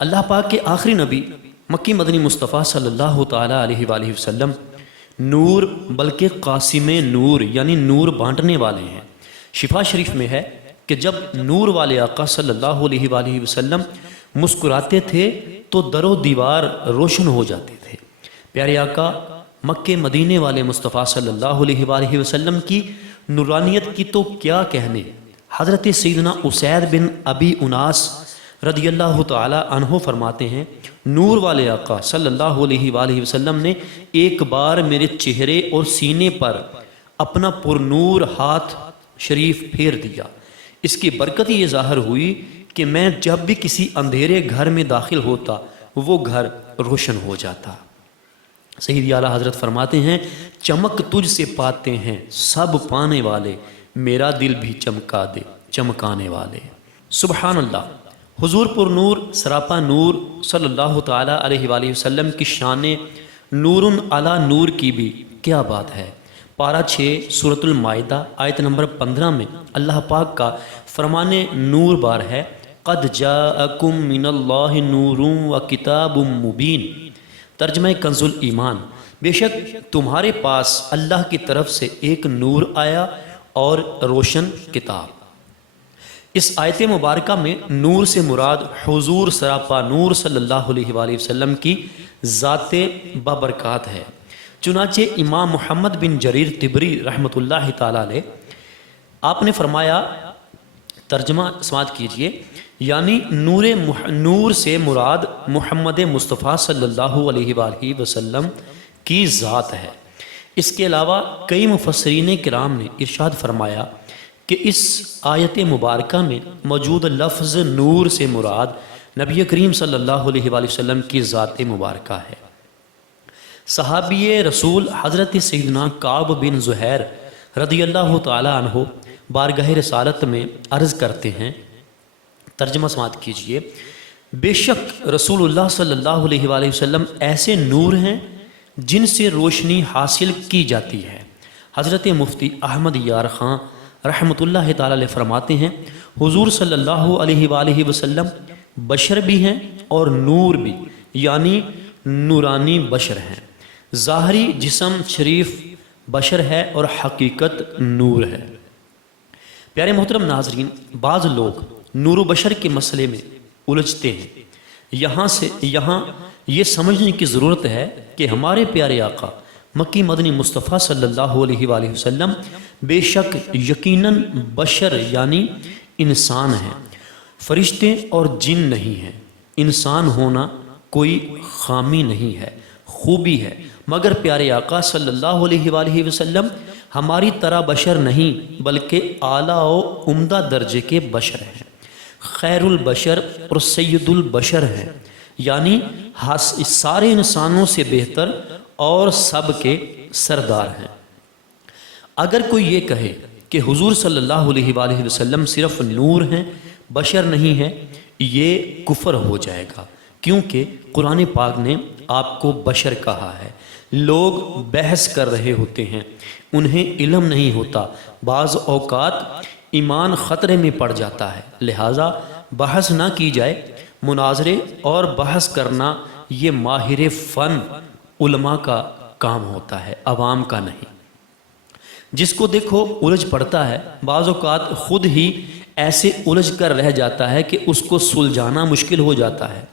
اللہ پاک کے آخری نبی مکی مدنی مصطفیٰ صلی اللہ تعالیٰ علیہ وآلہ وسلم نور بلکہ قاسم نور یعنی نور بانٹنے والے ہیں۔ شفا شریف میں ہے کہ جب نور والے آقا صلی اللہ علیہ وآلہ وسلم مسکراتے تھے تو در و دیوار روشن ہو جاتے تھے۔ پیارے آقا مکے مدینے والے مصطفیٰ صلی اللہ علیہ وآلہ وسلم کی نورانیت کی تو کیا کہنے۔ حضرت سیدنا اسید بن ابی اناس رضی اللہ تعالی عنہ فرماتے ہیں، نور والے آقا صلی اللہ علیہ وآلہ وسلم نے ایک بار میرے چہرے اور سینے پر اپنا پر نور ہاتھ شریف پھیر دیا۔ اس کی برکت یہ ظاہر ہوئی کہ میں جب بھی کسی اندھیرے گھر میں داخل ہوتا وہ گھر روشن ہو جاتا۔ سید اعلیٰ حضرت فرماتے ہیں، چمک تجھ سے پاتے ہیں سب پانے والے، میرا دل بھی چمکا دے چمکانے والے۔ سبحان اللہ۔ حضور پر نور سراپا نور صلی اللہ تعالیٰ علیہ وآلہ وسلم کی شان نور علی نور کی بھی کیا بات ہے۔ پارہ 6 سورۃ المائدہ آیت نمبر 15 میں اللہ پاک کا فرمان نور بار ہے، قد جاءکم من اللہ نور و کتاب مبین۔ ترجمہ کنز الایمان، بے شک تمہارے پاس اللہ کی طرف سے ایک نور آیا اور روشن کتاب۔ اس آیت مبارکہ میں نور سے مراد حضور سراپا نور صلی اللہ علیہ وآلہ وسلم کی ذات بابرکات ہے۔ چنانچہ امام محمد بن جریر طبری رحمۃ اللہ تعالیٰ علیہ آپ نے فرمایا، ترجمہ سماعت کیجئے، یعنی نور سے مراد محمد مصطفیٰ صلی اللہ علیہ وآلہ وسلم کی ذات ہے۔ اس کے علاوہ کئی مفسرین کرام نے ارشاد فرمایا کہ اس آیت مبارکہ میں موجود لفظ نور سے مراد نبی کریم صلی اللہ علیہ وآلہ وسلم کی ذات مبارکہ ہے۔ صحابی رسول حضرت سیدنا کعب بن زہیر رضی اللہ تعالی عنہ بارگاہ رسالت میں عرض کرتے ہیں، ترجمہ سماعت کیجئے، بے شک رسول اللہ صلی اللہ علیہ وآلہ وسلم ایسے نور ہیں جن سے روشنی حاصل کی جاتی ہے۔ حضرت مفتی احمد یار خان رحمۃ اللہ تعالی علیہ فرماتے ہیں، حضور صلی اللہ علیہ وآلہ وسلم بشر بھی ہیں اور نور بھی، یعنی نورانی بشر ہیں۔ ظاہری جسم شریف بشر ہے اور حقیقت نور ہے۔ پیارے محترم ناظرین، بعض لوگ نور و بشر کے مسئلے میں الجھتے ہیں۔ یہاں یہ سمجھنے کی ضرورت ہے کہ ہمارے پیارے آقا مکی مدنی مصطفیٰ صلی اللہ علیہ وآلہ وسلم بے شک یقیناً بشر یعنی انسان ہیں، فرشتے اور جن نہیں ہیں۔ انسان ہونا کوئی خامی نہیں ہے، خوبی ہے، مگر پیارے آقا صلی اللہ علیہ وآلہ وسلم ہماری طرح بشر نہیں بلکہ اعلیٰ و عمدہ درجے کے بشر ہیں، خیر البشر اور سید البشر ہیں، یعنی سارے انسانوں سے بہتر اور سب کے سردار ہیں۔ اگر کوئی یہ کہے کہ حضور صلی اللہ علیہ وآلہ وسلم صرف نور ہیں، بشر نہیں ہیں، یہ کفر ہو جائے گا، کیونکہ قرآن پاک نے آپ کو بشر کہا ہے۔ لوگ بحث کر رہے ہوتے ہیں، انہیں علم نہیں ہوتا، بعض اوقات ایمان خطرے میں پڑ جاتا ہے، لہٰذا بحث نہ کی جائے۔ مناظرے اور بحث کرنا یہ ماہر فن علماء کا کام ہوتا ہے، عوام کا نہیں۔ جس کو دیکھو الجھ پڑتا ہے، بعض اوقات خود ہی ایسے الجھ کر رہ جاتا ہے کہ اس کو سلجھانا مشکل ہو جاتا ہے،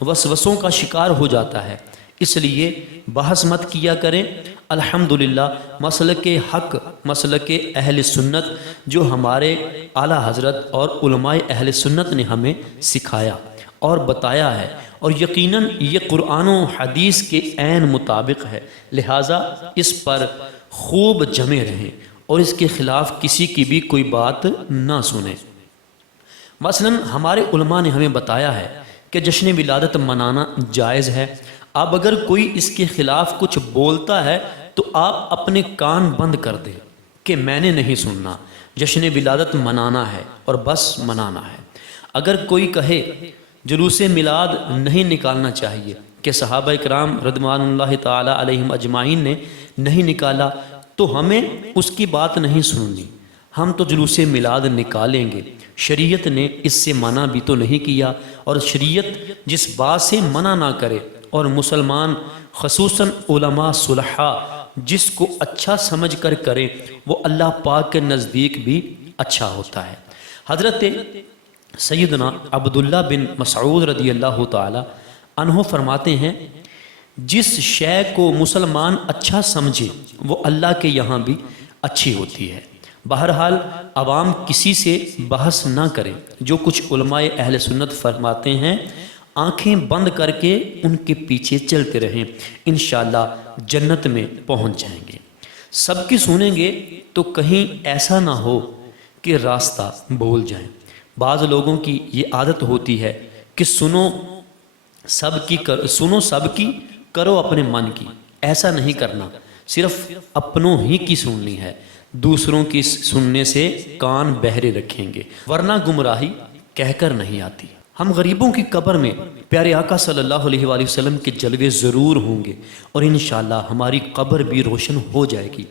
وسوسوں کا شکار ہو جاتا ہے۔ اس لیے بحث مت کیا کریں۔ الحمدللہ مسلک حق، مسلک اہل سنت جو ہمارے اعلیٰ حضرت اور علماء اہل سنت نے ہمیں سکھایا اور بتایا ہے، اور یقیناً یہ قرآن و حدیث کے عین مطابق ہے، لہٰذا اس پر خوب جمے رہیں اور اس کے خلاف کسی کی بھی کوئی بات نہ سنیں۔ مثلاً ہمارے علماء نے ہمیں بتایا ہے کہ جشن ولادت منانا جائز ہے۔ اب اگر کوئی اس کے خلاف کچھ بولتا ہے تو آپ اپنے کان بند کر دیں کہ میں نے نہیں سننا، جشن ولادت منانا ہے اور بس منانا ہے۔ اگر کوئی کہے جلوس میلاد نہیں نکالنا چاہیے کہ صحابہ کرام رضوان اللہ تعالی علیہم اجمعین نے نہیں نکالا، تو ہمیں اس کی بات نہیں سننی۔ ہم تو جلوس میلاد نکالیں گے، شریعت نے اس سے منع بھی تو نہیں کیا، اور شریعت جس بات سے منع نہ کرے اور مسلمان خصوصاً علماء صلحاء جس کو اچھا سمجھ کر کریں وہ اللہ پاک کے نزدیک بھی اچھا ہوتا ہے۔ حضرت سیدنا عبداللہ بن مسعود رضی اللہ تعالی عنہ فرماتے ہیں جس شے کو مسلمان اچھا سمجھے وہ اللہ کے یہاں بھی اچھی ہوتی ہے۔ بہرحال عوام کسی سے بحث نہ کرے، جو کچھ علماء اہل سنت فرماتے ہیں آنکھیں بند کر کے ان کے پیچھے چلتے رہیں، انشاءاللہ جنت میں پہنچ جائیں گے۔ سب کی سنیں گے تو کہیں ایسا نہ ہو کہ راستہ بھول جائیں۔ بعض لوگوں کی یہ عادت ہوتی ہے کہ سنو سب کی کرو اپنے من کی، ایسا نہیں کرنا، صرف اپنوں ہی کی سننی ہے، دوسروں کی سننے سے کان بہرے رکھیں گے، ورنہ گمراہی کہہ کر نہیں آتی۔ ہم غریبوں کی قبر میں پیارے آقا صلی اللہ علیہ وآلہ وسلم کے جلوے ضرور ہوں گے، اور انشاءاللہ ہماری قبر بھی روشن ہو جائے گی۔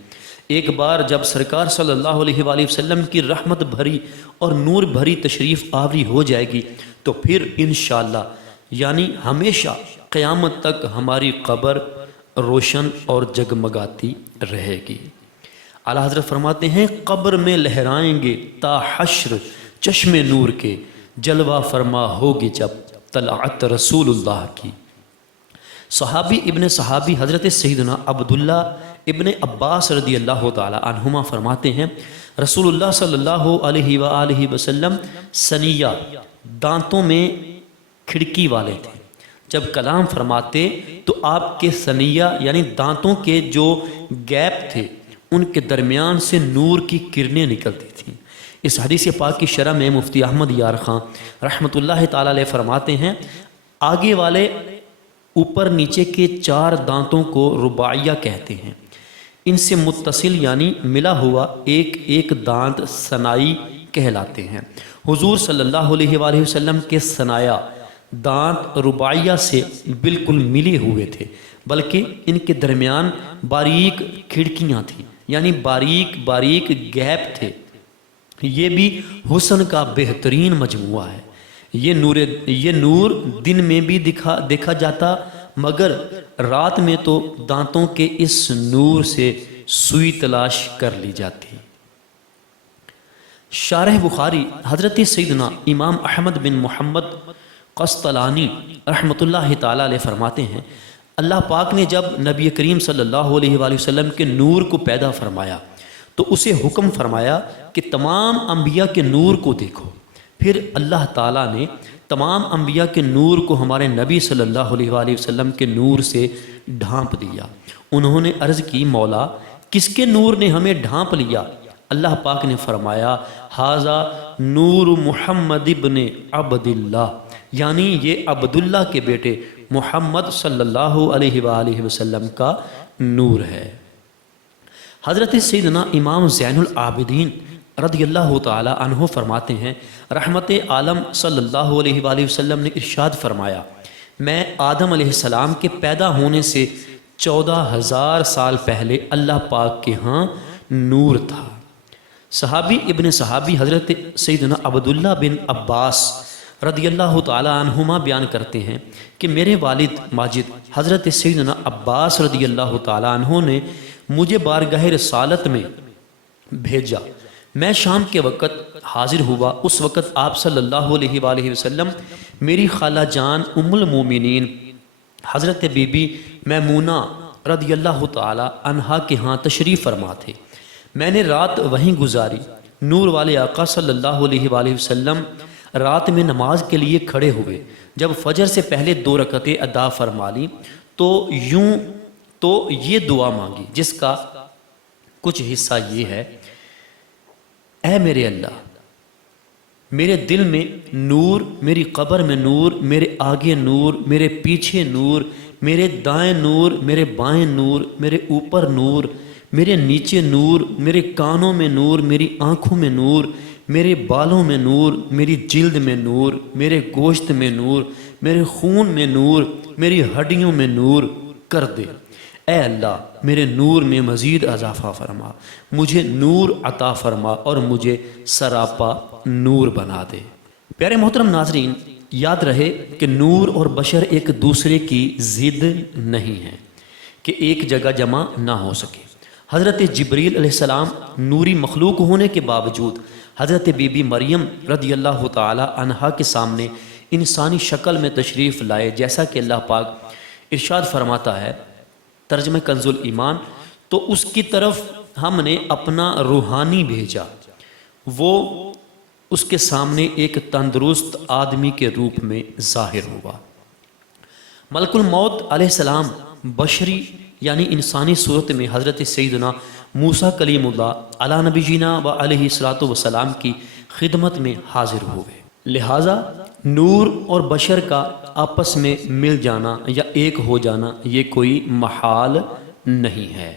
ایک بار جب سرکار صلی اللہ علیہ وآلہ وسلم کی رحمت بھری اور نور بھری تشریف آوری ہو جائے گی تو پھر انشاءاللہ یعنی ہمیشہ قیامت تک ہماری قبر روشن اور جگمگاتی رہے گی۔ اعلیٰ حضرت فرماتے ہیں قبر میں لہرائیں گے تا حشر چشم نور کے، جلوہ فرما ہوگی جب طلعت رسول اللہ کی۔ صحابی ابن صحابی حضرت سیدنا عبداللہ ابن عباس رضی اللہ تعالی عنہما فرماتے ہیں رسول اللہ صلی اللہ علیہ وآلہ وسلم سنیہ دانتوں میں کھڑکی والے تھے، جب کلام فرماتے تو آپ کے سنیہ یعنی دانتوں کے جو گیپ تھے ان کے درمیان سے نور کی کرنیں نکلتی تھیں۔ اس حدیث پاک کی شرح میں مفتی احمد یار خان رحمۃ اللہ تعالی علیہ فرماتے ہیں آگے والے اوپر نیچے کے 4 دانتوں کو رباعیہ کہتے ہیں، ان سے متصل یعنی ملا ہوا ایک ایک دانت ثنائی کہلاتے ہیں۔ حضور صلی اللہ علیہ وآلہ وسلم کے ثنایا دانت رباعیہ سے بالکل ملے ہوئے تھے، بلکہ ان کے درمیان باریک کھڑکیاں تھیں یعنی باریک باریک گیپ تھے۔ یہ بھی حسن کا بہترین مجموعہ ہے۔ یہ نور دن میں بھی دیکھا جاتا، مگر رات میں تو دانتوں کے اس نور سے سوئی تلاش کر لی جاتی۔ شارح بخاری حضرت سیدنا امام احمد بن محمد قسطلانی رحمۃ اللہ تعالی علیہ فرماتے ہیں اللہ پاک نے جب نبی کریم صلی اللہ علیہ وآلہ وسلم کے نور کو پیدا فرمایا تو اسے حکم فرمایا کہ تمام انبیاء کے نور کو دیکھو۔ پھر اللہ تعالیٰ نے تمام انبیاء کے نور کو ہمارے نبی صلی اللہ علیہ وآلہ وسلم کے نور سے ڈھانپ دیا۔ انہوں نے عرض کی مولا کس کے نور نے ہمیں ڈھانپ لیا؟ اللہ پاک نے فرمایا ھذا نور محمد ابن عبداللہ، یعنی یہ عبداللہ کے بیٹے محمد صلی اللہ علیہ وآلہ وسلم کا نور ہے۔ حضرت سیدنا امام زین العابدین رضی اللہ تعالی عنہ فرماتے ہیں رحمت عالم صلی اللہ علیہ وآلہ وسلم نے ارشاد فرمایا میں آدم علیہ السلام کے پیدا ہونے سے 14,000 سال پہلے اللہ پاک کے ہاں نور تھا۔ صحابی ابن صحابی حضرت سیدنا عبداللہ بن عباس رضی اللہ تعالی عنہما بیان کرتے ہیں کہ میرے والد ماجد حضرت سیدنا عباس رضی اللہ تعالی عنہ نے مجھے بارگاہ رسالت میں بھیجا۔ میں شام کے وقت حاضر ہوا، اس وقت آپ صلی اللہ علیہ وآلہ وسلم میری خالہ جان ام المومنین حضرت بی بی میمونہ رضی اللہ تعالی عنہا کے ہاں تشریف فرما تھے۔ میں نے رات وہیں گزاری۔ نور والے آقا صلی اللہ علیہ وآلہ وسلم رات میں نماز کے لیے کھڑے ہوئے۔ جب فجر سے پہلے 2 رکعتیں ادا فرما لی تو یہ دعا مانگی جس کا کچھ حصہ یہ ہے اے میرے اللہ، میرے دل میں نور، میری قبر میں نور، میرے آگے نور، میرے پیچھے نور، میرے دائیں نور، میرے بائیں نور، میرے اوپر نور، میرے نیچے نور، میرے کانوں میں نور، میری آنکھوں میں نور، میرے بالوں میں نور، میری جلد میں نور، میرے گوشت میں نور، میرے خون میں نور، میری ہڈیوں میں نور کر دے۔ اے اللہ میرے نور میں مزید اضافہ فرما، مجھے نور عطا فرما اور مجھے سراپا نور بنا دے۔ پیارے محترم ناظرین، یاد رہے کہ نور اور بشر ایک دوسرے کی ضد نہیں ہیں کہ ایک جگہ جمع نہ ہو سکے۔ حضرت جبریل علیہ السلام نوری مخلوق ہونے کے باوجود حضرت بی بی مریم رضی اللہ تعالی عنہا کے سامنے انسانی شکل میں تشریف لائے، جیسا کہ اللہ پاک ارشاد فرماتا ہے ترجمہ کنز الایمان، تو اس کی طرف ہم نے اپنا روحانی بھیجا، وہ اس کے سامنے ایک تندرست آدمی کے روپ میں ظاہر ہوا۔ ملک الموت علیہ السلام بشری یعنی انسانی صورت میں حضرت سیدنا موسیٰ کلیم اللہ علی نبی جینا و علیہ الصلوۃ والسلام کی خدمت میں حاضر ہوئے۔ لہٰذا نور اور بشر کا آپس میں مل جانا یا ایک ہو جانا یہ کوئی محال نہیں ہے۔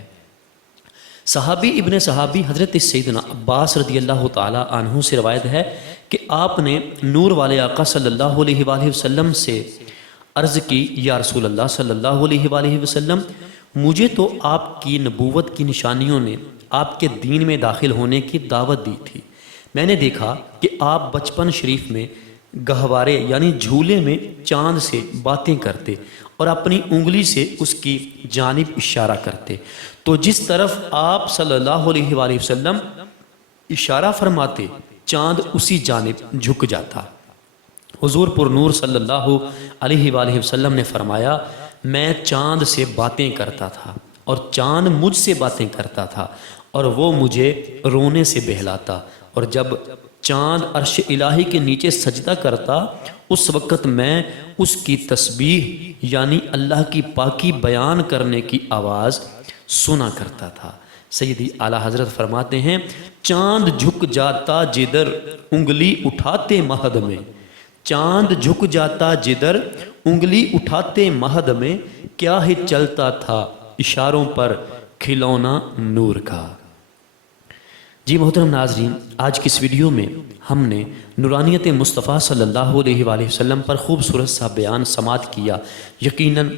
صحابی ابن صحابی حضرت سیدنا عباس رضی اللہ تعالی عنہ سے روایت ہے کہ آپ نے نور والے آقا صلی اللہ علیہ وآلہ وسلم سے عرض کی، یا رسول اللہ صلی اللہ علیہ وآلہ وسلم، مجھے تو آپ کی نبوت کی نشانیوں نے آپ کے دین میں داخل ہونے کی دعوت دی تھی۔ میں نے دیکھا کہ آپ بچپن شریف میں گہوارے یعنی جھولے میں چاند سے باتیں کرتے اور اپنی انگلی سے اس کی جانب اشارہ کرتے، تو جس طرف آپ صلی اللہ علیہ وآلہ وسلم اشارہ فرماتے چاند اسی جانب جھک جاتا۔ حضور پر نور صلی اللہ علیہ وآلہ وسلم نے فرمایا، میں چاند سے باتیں کرتا تھا اور چاند مجھ سے باتیں کرتا تھا اور وہ مجھے رونے سے بہلاتا، اور جب چاند عرش الہی کے نیچے سجدہ کرتا اس وقت میں اس کی تسبیح یعنی اللہ کی پاکی بیان کرنے کی آواز سنا کرتا تھا۔ سیدی اعلیٰ حضرت فرماتے ہیں، چاند جھک جاتا جدھر انگلی اٹھاتے مہد میں، چاند جھک جاتا جدھر انگلی اٹھاتے مہد میں، کیا ہی چلتا تھا اشاروں پر کھلونا نور کا۔ جی محترم ناظرین، آج کی اس ویڈیو میں ہم نے نورانیت مصطفیٰ صلی اللہ علیہ وآلہ وسلم پر خوبصورت سا بیان سماعت کیا۔ یقیناً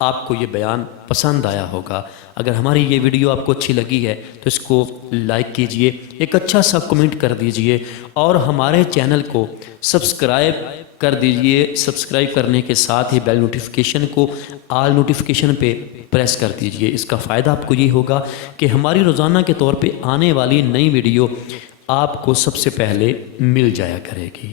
آپ کو یہ بیان پسند آیا ہوگا۔ اگر ہماری یہ ویڈیو آپ کو اچھی لگی ہے تو اس کو لائک کیجئے، ایک اچھا سا کمنٹ کر دیجئے اور ہمارے چینل کو سبسکرائب کر دیجئے۔ سبسکرائب کرنے کے ساتھ ہی بیل نوٹیفیکیشن کو آل نوٹیفیکیشن پہ پریس کر دیجئے۔ اس کا فائدہ آپ کو یہ ہوگا کہ ہماری روزانہ کے طور پہ آنے والی نئی ویڈیو آپ کو سب سے پہلے مل جایا کرے گی۔